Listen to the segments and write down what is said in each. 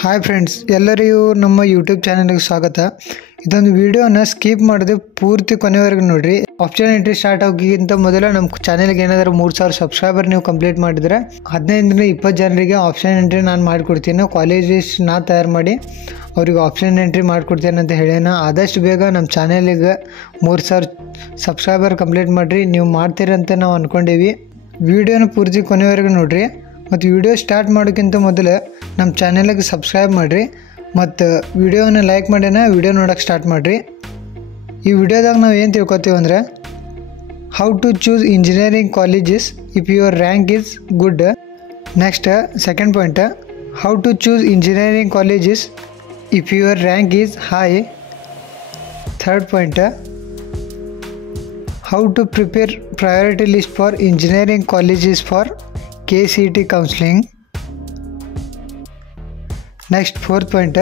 Hi friends, ಎಲ್ಲರಿಗೂ ನಮ್ಮ YouTube ಚಾನಲ್ಗೆ ಸ್ವಾಗತ. ಇದೊಂದು ವಿಡಿಯೋನ ಸ್ಕಿಪ್ ಮಾಡದೆ ಪೂರ್ತಿ ಕೊನೆವರೆಗೂ ನೋಡಿರಿ. ಆಪ್ಷನ್ ಎಂಟ್ರಿ ಸ್ಟಾರ್ಟ್ ಆಗೋಕ್ಕಿಂತ ಮೊದಲು ನಮ್ಮ ಚಾನಲ್ಗೆ ಏನಾದರೂ 3000 ಸಬ್ಸ್ಕ್ರೈಬರ್ ನೀವು ಕಂಪ್ಲೀಟ್ ಮಾಡಿದರೆ 15-20 ಜನರಿಗೆ ಆಪ್ಷನ್ ಎಂಟ್ರಿ ನಾನು ಮಾಡಿಕೊಡ್ತೀನಿ. ಕಾಲೇಜ್ ಲಿಸ್ಟ್ ನಾ ತಯಾರು ಮಾಡಿ ಅವ್ರಿಗೆ ಆಪ್ಷನ್ ಎಂಟ್ರಿ ಮಾಡಿಕೊಡ್ತೇನೆ ಅಂತ ಹೇಳೇನ. ಆದಷ್ಟು ಬೇಗ ನಮ್ಮ ಚಾನಲಿಗೆ 3000 ಸಬ್ಸ್ಕ್ರೈಬರ್ ಕಂಪ್ಲೀಟ್ ಮಾಡಿರಿ. ನೀವು ಮಾಡ್ತೀರಂತ ನಾವು ಅಂದ್ಕೊಂಡೀವಿ. ವಿಡಿಯೋನ ಪೂರ್ತಿ ಕೊನೆವರೆಗೂ ನೋಡಿರಿ. ಮತ್ತು ವಿಡಿಯೋ ಸ್ಟಾರ್ಟ್ ಮಾಡೋಕ್ಕಿಂತ ಮೊದಲು ನಮ್ಮ ಚಾನಲ್ಗೆ ಸಬ್ಸ್ಕ್ರೈಬ್ ಮಾಡಿರಿ ಮತ್ತು ವಿಡಿಯೋನ ಲೈಕ್ ಮಾಡಿನ ವಿಡಿಯೋ ನೋಡೋಕ್ಕೆ ಸ್ಟಾರ್ಟ್ ಮಾಡಿರಿ. ಈ ವಿಡಿಯೋದಾಗ ನಾವು ಏನು ತಿಳ್ಕೊತೀವಿ ಅಂದರೆ, how to choose engineering colleges if your rank is good. Next second point, how to choose engineering colleges if your rank is high. Third point, how to prepare priority list for engineering colleges for KCET counseling. Next, fourth point,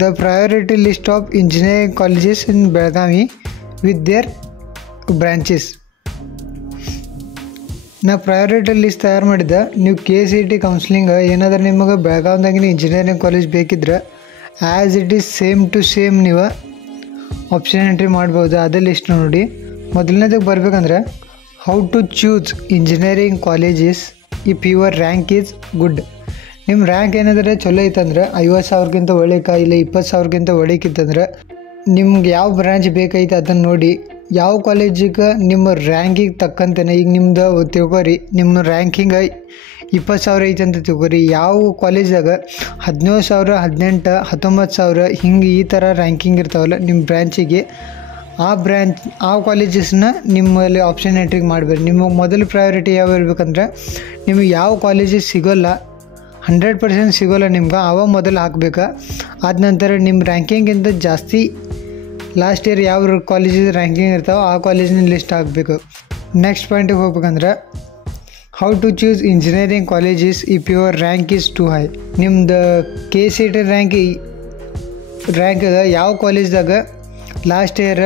the priority list of engineering colleges in Belgavi with their branches. ನಾ priority list ತಯಾರು ಮಾಡಿದ್ದೆ. ನೀವು KCET counselling ಏನಾದರೂ ನಿಮಗೆ ಬೆಳಗಾವಿದಾಗಿನ engineering college ಬೇಕಿದ್ರೆ as it is same to same ನೀವು option entry ಮಾಡ್ಬೋದು. ಅದೇ ಲಿಸ್ಟ್ ನೋಡಿ. ಮೊದಲನೇದಕ್ಕೆ ಬರಬೇಕಂದ್ರೆ, how to choose engineering colleges if your rank is good. ನಿಮ್ಮ ರ್ಯಾಂಕ್ ಏನಾದರೆ ಚಲೋ ಐತಂದ್ರೆ 50,000ಕ್ಕಿಂತ ಒಳಕ್ಕೆ ಇಲ್ಲ 20,000ಕ್ಕಿಂತ ಒಳಕ್ಕಿತ್ತಂದ್ರೆ ನಿಮ್ಗೆ ಯಾವ ಬ್ರಾಂಚ್ ಬೇಕೈತೆ ಅದನ್ನು ನೋಡಿ. ಯಾವ ಕಾಲೇಜಿಗೆ ನಿಮ್ಮ ರ್ಯಾಂಕಿಗೆ ತಕ್ಕಂತೆಯೇ, ಈಗ ನಿಮ್ದು ತಿಳ್ಕೊರಿ ನಿಮ್ಮ ರ್ಯಾಂಕಿಂಗ್ 20,000 ಐತೆ ಅಂತ ತಿಳ್ಕೊರಿ. ಯಾವ ಕಾಲೇಜಾಗ 17,000, 18,000, 19,000 ಹಿಂಗೆ ಈ ಥರ ರ್ಯಾಂಕಿಂಗ್ ಇರ್ತಾವಲ್ಲ ನಿಮ್ಮ ಬ್ರ್ಯಾಂಚಿಗೆ, ಆ ಕಾಲೇಜಸ್ನ ನಿಮ್ಮಲ್ಲಿ ಆಪ್ಷನ್ ಎಂಟ್ರಿಗೆ ಮಾಡಬೇಡಿ. ನಿಮಗೆ ಮೊದಲು ಪ್ರಯಾರಿಟಿ ಯಾವ ಇರಬೇಕಂದ್ರೆ, ನಿಮಗೆ ಯಾವ ಕಾಲೇಜಸ್ ಸಿಗೋಲ್ಲ 100% ಸಿಗೋಲ್ಲ ನಿಮ್ಗೆ, ಅವ ಮೊದಲು ಹಾಕಬೇಕು. ಆದ ನಂತರ ನಿಮ್ಮ ರ್ಯಾಂಕಿಂಗಿಂತ ಜಾಸ್ತಿ ಲಾಸ್ಟ್ ಇಯರ್ ಯಾವ ಕಾಲೇಜಸ್ ರ್ಯಾಂಕಿಂಗ್ ಇರ್ತಾವೆ ಆ ಕಾಲೇಜಿನ ಲಿಸ್ಟ್ ಹಾಕಬೇಕು. ನೆಕ್ಸ್ಟ್ ಪಾಯಿಂಟಿಗೆ ಹೋಗ್ಬೇಕಂದ್ರೆ, how to choose engineering colleges if your rank is too high. ನಿಮ್ದು KCET ರ್ಯಾಂಕಿಗೆ ಯಾವ ಕಾಲೇಜ್ದಾಗ ಲಾಸ್ಟ್ ಇಯರ್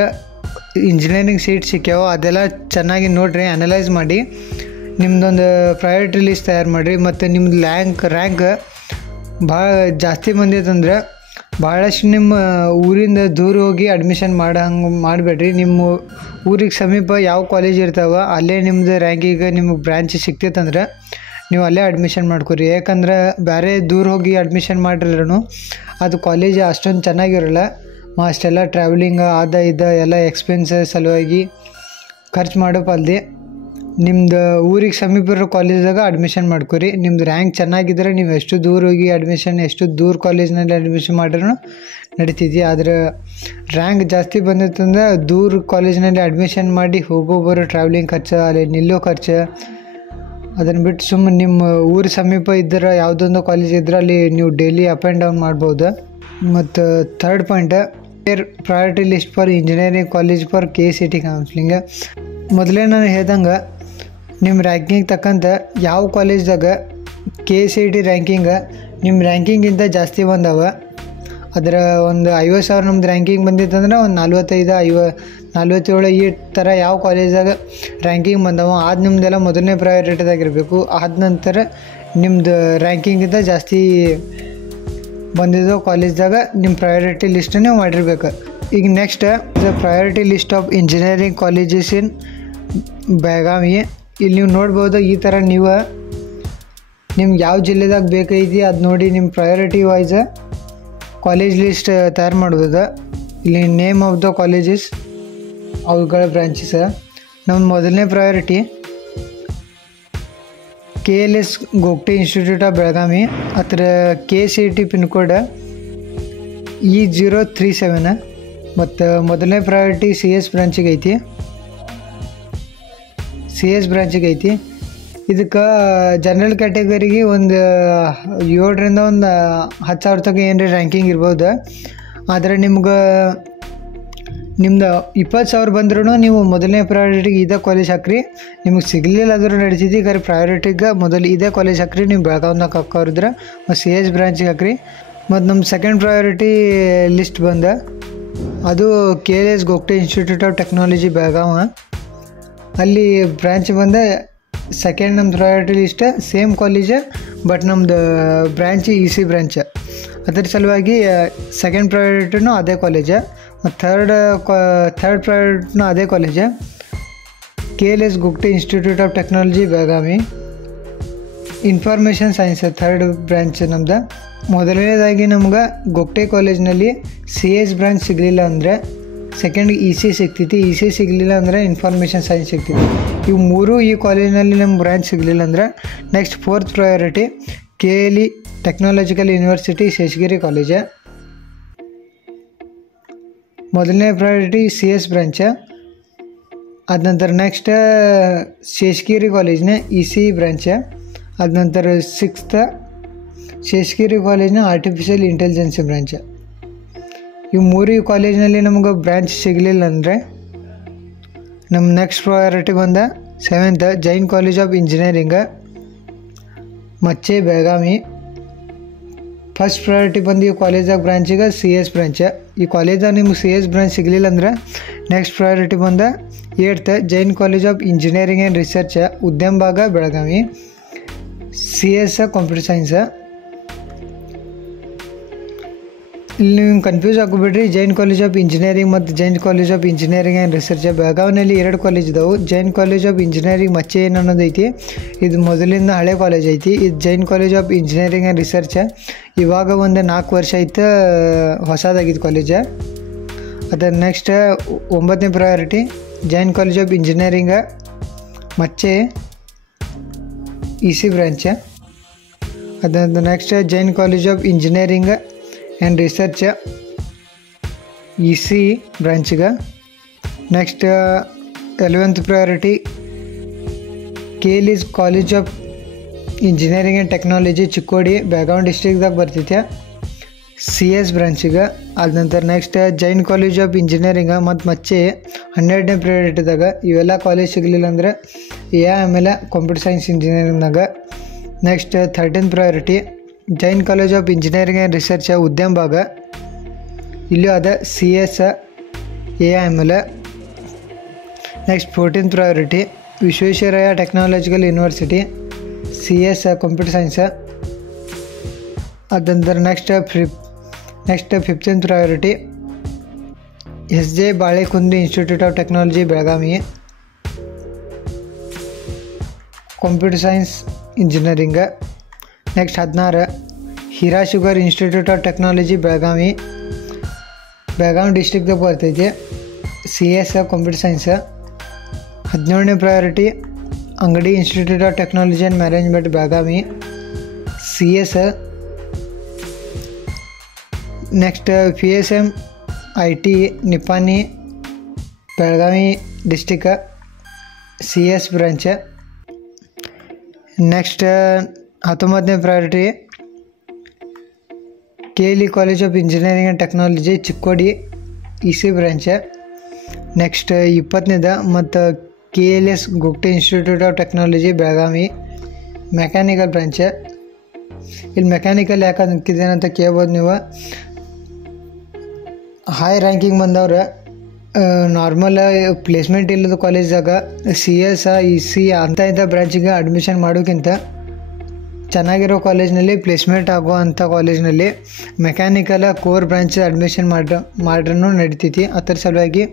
ಇಂಜಿನಿಯರಿಂಗ್ ಸೀಟ್ ಸಿಕ್ಕ್ಯಾವೋ ಅದೆಲ್ಲ ಚೆನ್ನಾಗಿ ನೋಡಿರಿ, ಅನಲೈಸ್ ಮಾಡಿ ನಿಮ್ಮದೊಂದು ಪ್ರಯಾರಿಟಿ ಲಿಸ್ಟ್ ತಯಾರು ಮಾಡಿರಿ. ಮತ್ತು ನಿಮ್ಮದು ರ್ಯಾಂಕ್ ಭಾಳ ಜಾಸ್ತಿ ಬಂದೈತಂದ್ರೆ ಭಾಳಷ್ಟು ನಿಮ್ಮ ಊರಿಂದ ದೂರ ಹೋಗಿ ಅಡ್ಮಿಷನ್ ಹಂಗೆ ಮಾಡಬೇಡ್ರಿ. ನಿಮ್ಮ ಊರಿಗೆ ಸಮೀಪ ಯಾವ ಕಾಲೇಜ್ ಇರ್ತಾವೆ ಅಲ್ಲೇ ನಿಮ್ಮದು ರ್ಯಾಂಕಿಗೆ ನಿಮಗೆ ಬ್ರ್ಯಾಂಚ್ ಸಿಕ್ತೈತಂದ್ರೆ ನೀವು ಅಲ್ಲೇ ಅಡ್ಮಿಷನ್ ಮಾಡ್ಕೊರಿ. ಯಾಕಂದ್ರೆ ಬೇರೆ ದೂರ ಹೋಗಿ ಅಡ್ಮಿಷನ್ ಮಾಡಿದ್ರೂ ಅದು ಕಾಲೇಜ್ ಅಷ್ಟೊಂದು ಚೆನ್ನಾಗಿರಲ್ಲ. ಅಷ್ಟೆಲ್ಲ ಟ್ರಾವೆಲಿಂಗ್ ಎಲ್ಲ ಎಕ್ಸ್ಪೆನ್ಸಸ್ ಸಲುವಾಗಿ ಖರ್ಚು ಮಾಡೋಪಲ್ದೆ ನಿಮ್ದು ಊರಿಗೆ ಸಮೀಪ ಇರೋ ಕಾಲೇಜ್ದಾಗ ಅಡ್ಮಿಷನ್ ಮಾಡ್ಕೊರಿ. ನಿಮ್ದು ರ್ಯಾಂಕ್ ಚೆನ್ನಾಗಿದ್ದರೆ ನೀವು ಎಷ್ಟು ದೂರ ಹೋಗಿ ಎಷ್ಟು ದೂರ ಕಾಲೇಜ್ನಲ್ಲಿ ಅಡ್ಮಿಷನ್ ಮಾಡಿದ್ರೂ ನಡೀತಿದ್ದೆ. ಆದರೆ ರ್ಯಾಂಕ್ ಜಾಸ್ತಿ ಬಂದಿತ್ತಂದ್ರೆ ದೂರ ಕಾಲೇಜ್ನಲ್ಲಿ ಅಡ್ಮಿಷನ್ ಮಾಡಿ ಹೋಗೋ ಬರೋ ಟ್ರಾವೆಲಿಂಗ್ ಖರ್ಚು, ಅಲ್ಲಿ ನಿಲ್ಲೋ ಖರ್ಚು, ಅದನ್ನು ಬಿಟ್ಟು ಸುಮ್ಮನೆ ನಿಮ್ಮ ಊರ ಸಮೀಪ ಇದ್ದರೆ ಯಾವುದೊಂದು ಕಾಲೇಜ್ ಇದ್ದರೆ ಅಲ್ಲಿ ನೀವು ಡೈಲಿ ಅಪ್ ಆ್ಯಂಡ್ ಡೌನ್ ಮಾಡ್ಬೋದು. ಮತ್ತು third point, priority list for engineering college for KCET counselling. ಮೊದಲೇ ನಾನು ಹೇಳ್ದಂಗೆ ನಿಮ್ಮ ರ್ಯಾಂಕಿಂಗ್ ತಕ್ಕಂತೆ ಯಾವ ಕಾಲೇಜ್ದಾಗ KCET ರ್ಯಾಂಕಿಂಗ್ ನಿಮ್ಮ ರ್ಯಾಂಕಿಂಗಿಂತ ಜಾಸ್ತಿ ಬಂದವ, ಅದರ ಒಂದು 50,000 ನಮ್ದು ರ್ಯಾಂಕಿಂಗ್ ಬಂದಿತ್ತಂದ್ರೆ ಒಂದು 45, 47 ಈ ಥರ ಯಾವ ಕಾಲೇಜಾಗ ರ್ಯಾಂಕಿಂಗ್ ಬಂದವ ಅದು ನಿಮ್ಮದೆಲ್ಲ ಮೊದಲನೇ ಪ್ರಯಾರಿಟಿದಾಗಿರಬೇಕು. ಆದ ನಂತರ ನಿಮ್ಮದು ರ್ಯಾಂಕಿಂಗಿಂತ ಜಾಸ್ತಿ ಬಂದಿದ್ದು ಕಾಲೇಜ್ದಾಗ ನಿಮ್ಮ ಪ್ರಯಾರಿಟಿ ಲಿಸ್ಟನ್ನೇ ಮಾಡಿರ್ಬೇಕು. ಈಗ next the priority list of engineering colleges ಇನ್ ಬೆಳಗಾವಿ. ಇಲ್ಲಿ ನೀವು ನೋಡ್ಬೋದು, ಈ ಥರ ನೀವು ನಿಮ್ಗೆ ಯಾವ ಜಿಲ್ಲೆದಾಗ ಬೇಕೈತಿ ಅದು ನೋಡಿ ನಿಮ್ಮ ಪ್ರಯಾರಿಟಿ ವೈಸ್ ಕಾಲೇಜ್ ಲಿಸ್ಟ್ ತಯಾರು ಮಾಡ್ಬೋದು. ಇಲ್ಲಿ ನೇಮ್ ಆಫ್ ದ ಕಾಲೇಜಸ್, ಅವುಗಳ ಬ್ರಾಂಚಸ್. ನಮ್ಮ ಮೊದಲನೇ priority KLS Gogte institute of Belagavi. ಹತ್ರ KCET ಪಿನ್ ಕೋಡ್ E037. ಮತ್ತು ಮೊದಲನೇ ಪ್ರಯಾರಿಟಿ CS ಬ್ರಾಂಚಿಗೆ ಐತಿ. ಇದಕ್ಕೆ ಜನರಲ್ ಕ್ಯಾಟಗರಿಗೆ ಒಂದು 7ರಿಂದ ಒಂದು 10,000 ತನಕ ಏನ್ರಿ ರ್ಯಾಂಕಿಂಗ್ ಇರ್ಬೋದು. ಆದರೆ ನಿಮ್ದು 20,000 ಬಂದ್ರೂ ನೀವು ಮೊದಲನೇ ಪ್ರಯಾರಿಟಿಗೆ ಇದೇ ಕಾಲೇಜ್ ಹಾಕ್ರಿ. ನಿಮಗೆ ಸಿಗಲಿಲ್ಲ ಆದರೂ ನಡೀತಿದ್ದು, ಈಗ ಪ್ರಯಾರಿಟಿಗೆ ಮೊದಲು ಇದೇ ಕಾಲೇಜ್ ಹಾಕ್ರಿ. ನೀವು ಬೆಳಗಾವಿನಾಗ ಹಾಕೋರಿದ್ರೆ ಮತ್ತು CS ಬ್ರಾಂಚಿಗೆ ಹಾಕ್ರಿ. ಮತ್ತು ನಮ್ಮ ಸೆಕೆಂಡ್ ಪ್ರಯಾರಿಟಿ ಲಿಸ್ಟ್ ಅದು KLS Gogte institute of technology Belagavi. ಅಲ್ಲಿ ಬ್ರಾಂಚ್ ಸೆಕೆಂಡ್ ನಮ್ದು priority list same college but ನಮ್ಮದು ಬ್ರ್ಯಾಂಚ್ EC ಬ್ರ್ಯಾಂಚ್. ಅದರ ಸಲುವಾಗಿ ಸೆಕೆಂಡ್ ಪ್ರಯಾರಿಟಿನೂ ಅದೇ ಕಾಲೇಜ್ ಮತ್ತು ಥರ್ಡ್ ಪ್ರಯಾರಿಟಿನೂ ಅದೇ college. KLS Gupte institute of technology Belagavi. Information science third branch ನಮ್ದು. ಮೊದಲನೇದಾಗಿ ನಮ್ಗೆ ಗುಪ್ತೆ ಕಾಲೇಜ್ನಲ್ಲಿ CS ಬ್ರ್ಯಾಂಚ್ ಸಿಗಲಿಲ್ಲ ಅಂದರೆ ಸೆಕೆಂಡ್ EC ಸಿಗ್ತೈತಿ. EC ಸಿಗಲಿಲ್ಲ ಅಂದರೆ ಇನ್ಫಾರ್ಮೇಷನ್ ಸೈನ್ಸ್ ಸಿಗ್ತೈತಿ. ಇವು ಮೂರು ಈ ಕಾಲೇಜಿನಲ್ಲಿ ನಮ್ಮ ಬ್ರ್ಯಾಂಚ್ ಸಿಗಲಿಲ್ಲ ಅಂದರೆ next fourth priority KLE technological university Sheshagiri college. ಮೊದಲನೇ ಪ್ರಯಾರಿಟಿ CS ಬ್ರ್ಯಾಂಚ್. ಅದ ನಂತರ ನೆಕ್ಸ್ಟ್ ಶೇಷಗಿರಿ ಕಾಲೇಜ್ನ EC ಬ್ರ್ಯಾಂಚ್. ಅದ ನಂತರ ಸಿಕ್ಸ್ತ್ ಶೇಷಗಿರಿ ಕಾಲೇಜ್ನ ಆರ್ಟಿಫಿಷಿಯಲ್ ಇಂಟೆಲಿಜೆನ್ಸಿ ಬ್ರ್ಯಾಂಚ್. ಇವು ಮೂರು ಕಾಲೇಜ್ನಲ್ಲಿ ನಮ್ಗೆ ಬ್ರ್ಯಾಂಚ್ ಸಿಗಲಿಲ್ಲ ಅಂದರೆ ನಮ್ಮ ನೆಕ್ಸ್ಟ್ ಪ್ರಯಾರಿಟಿ ಬಂದ seventh Jain college of engineering Machhe Belagavi. First priority ಬಂದು ಈ ಕಾಲೇಜಾಗ ಬ್ರಾಂಚಿಗೆ CS ಬ್ರಾಂಚ್. ಈ ಕಾಲೇಜಾಗ ನಿಮ್ಗೆ CS ಬ್ರಾಂಚ್ ಸಿಗಲಿಲ್ಲ ಅಂದ್ರೆ ನೆಕ್ಸ್ಟ್ ಪ್ರಯಾರಿಟಿ ಬಂದ eighth Jain college of engineering and research Udyambag Belagavi. CS computer science. ಇಲ್ಲಿ ನೀವು ಕನ್ಫ್ಯೂಸ್ ಆಗೋಬಿಡ್ರಿ. ಜೈನ್ ಕಾಲೇಜ್ ಆಫ್ ಇಂಜಿನಿಯರಿಂಗ್ ಮತ್ತು Jain college of engineering and research ಬೆಳಗಾವಿನಲ್ಲಿ 2 ಕಾಲೇಜ್ ಇದಾವೆ. ಜೈನ್ ಕಾಲೇಜ್ ಆಫ್ ಇಂಜಿನಿಯರಿಂಗ್ ಮಚ್ಚೆ ಏನು ಅನ್ನೋದು ಐತಿ, ಇದು ಮೊದಲಿಂದ ಹಳೆ ಕಾಲೇಜ್ ಐತಿ. ಇದು Jain college of engineering and research ಇವಾಗ ಒಂದು 4 ವರ್ಷ ಆಯ್ತು ಹೊಸದಾಗಿದ್ದು ಕಾಲೇಜ್. ಅದರ ನೆಕ್ಸ್ಟ್ 9ನೇ priority Jain college of engineering Machhe EC branch. ಅದಂತ next Jain college of engineering and research EC ಬ್ರಾಂಚ್ಗೆ. Next 11th priority KLS college of engineering and technology Chikkodi Belagavi ಡಿಸ್ಟ್ರಿಕ್ದಾಗ ಬರ್ತೈತೆ CS ಬ್ರಾಂಚಿಗೆ. ಅದ ನಂತರ next Jain college of engineering ಮತ್ತು ಮಚ್ಚೆ 12ನೇ ಪ್ರಯಾರಿಟಿದಾಗ. ಇವೆಲ್ಲ ಕಾಲೇಜ್ ಸಿಗಲಿಲ್ಲ ಅಂದರೆ AIML ಕಂಪ್ಯೂಟರ್ ಸೈನ್ಸ್ ಇಂಜಿನಿಯರಿಂಗ್ನಾಗ. Next 13th priority Jain college of engineering and research Udyambag. ಇಲ್ಲೂ ಅದ CS AIML. Next 14th priority Visvesvaraya technological university CS computer science. ಅದಂತರ next 15th priority SJ Balekundri institute of technology Belagavi computer science engineering. Next 16 Hira sugar institute of technology Belagavi ಡಿಸ್ಟ್ರಿಕ್ದಾಗ ಬರ್ತೈತಿ CS computer science. 17ನೇ priority Angadi institute of technology and management Belagavi CS. Next PSM IT Nippani Belagavi district CS branch. Next 19ನೇ priority KLE college of engineering and technology Chikkodi EC branch. Next 20ನೇದ ಮತ್ತು KLS Gupte institute of technology Belagavi mechanical branch. ಇಲ್ಲಿ mechanical ಯಾಕೆ ಹಾಕಿದ್ದೇನೆ ಅಂತ ಕೇಳ್ಬೋದು ನೀವು. High ranking ಬಂದವ್ರು ನಾರ್ಮಲ್ ಪ್ಲೇಸ್ಮೆಂಟ್ ಇಲ್ಲದ ಕಾಲೇಜ್ದಾಗ CS EC ಇಂಥ ಬ್ರಾಂಚಿಗೆ ಅಡ್ಮಿಷನ್ ಮಾಡೋಕ್ಕಿಂತ ಚೆನ್ನಾಗಿರೋ ಕಾಲೇಜ್ನಲ್ಲಿ ಪ್ಲೇಸ್ಮೆಂಟ್ ಆಗುವಂಥ ಕಾಲೇಜ್ನಲ್ಲಿ ಮೆಕ್ಯಾನಿಕಲ್ ಕೋರ್ ಬ್ರಾಂಚ್ ಅಡ್ಮಿಷನ್ ಮಾಡ್ರೂ ನಡಿತೈತಿ. ಅದರ ಸಲುವಾಗಿ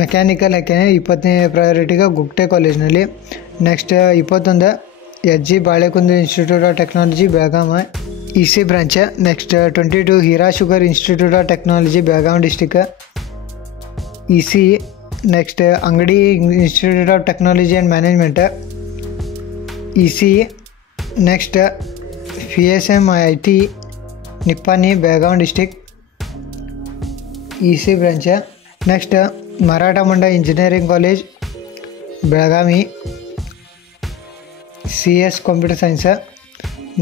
ಮೆಕ್ಯಾನಿಕಲ್ ಹಾಕ್ಯಾನೆ 20ನೇ ಪ್ರಯಾರಿಟಿಗೆ ಗುಪ್ತೆ ಕಾಲೇಜ್ನಲ್ಲಿ. Next 21 SG Balekundri institute of technology Belagavi EC branch. Next 22 Hira sugar institute of technology Belagavi district EC. Next Angadi institute of technology and management EC. Next PSM IT Nippani Belagavi district EC branch. Next Maratha Mandal engineering college Belagavi CS computer science.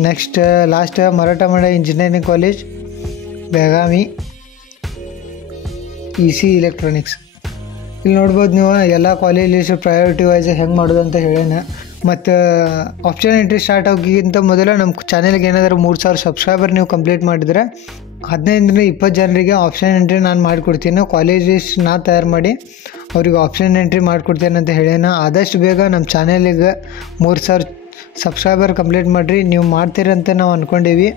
Next last Maratha Mandal engineering college Belagavi EC electronics. ಇಲ್ಲಿ ನೋಡ್ಬೋದು ನೀವು ಎಲ್ಲ college priority wise ಹೆಂಗೆ ಮಾಡೋದು ಅಂತ ಹೇಳೋಣ. ಮತ್ತು option entry start ಆಗೋಕ್ಕಿಂತ ಮೊದಲು ನಮ್ಮ ಚಾನಲ್ಗೆ ಏನಾದರೂ 3000 ಸಬ್ಸ್ಕ್ರೈಬರ್ ನೀವು ಕಂಪ್ಲೀಟ್ ಮಾಡಿದರೆ 15ರಿಂದ 20 ಜನರಿಗೆ ಆಪ್ಷನ್ ಎಂಟ್ರಿ ನಾನು ಮಾಡಿಕೊಡ್ತೀನಿ. ಕಾಲೇಜ್ ಲಿಸ್ಟ್ ನಾ ತಯಾರು ಮಾಡಿ ಅವ್ರಿಗೆ ಆಪ್ಷನ್ ಎಂಟ್ರಿ ಮಾಡಿಕೊಡ್ತೇನೆ ಅಂತ ಹೇಳ್ಯಾನ. ಆದಷ್ಟು ಬೇಗ ನಮ್ಮ ಚಾನಲಿಗೆ 3,000 ಸಬ್ಸ್ಕ್ರೈಬರ್ ಕಂಪ್ಲೀಟ್ ಮಾಡಿರಿ. ನೀವು ಮಾಡ್ತೀರಂತ ನಾವು ಅಂದ್ಕೊಂಡೀವಿ.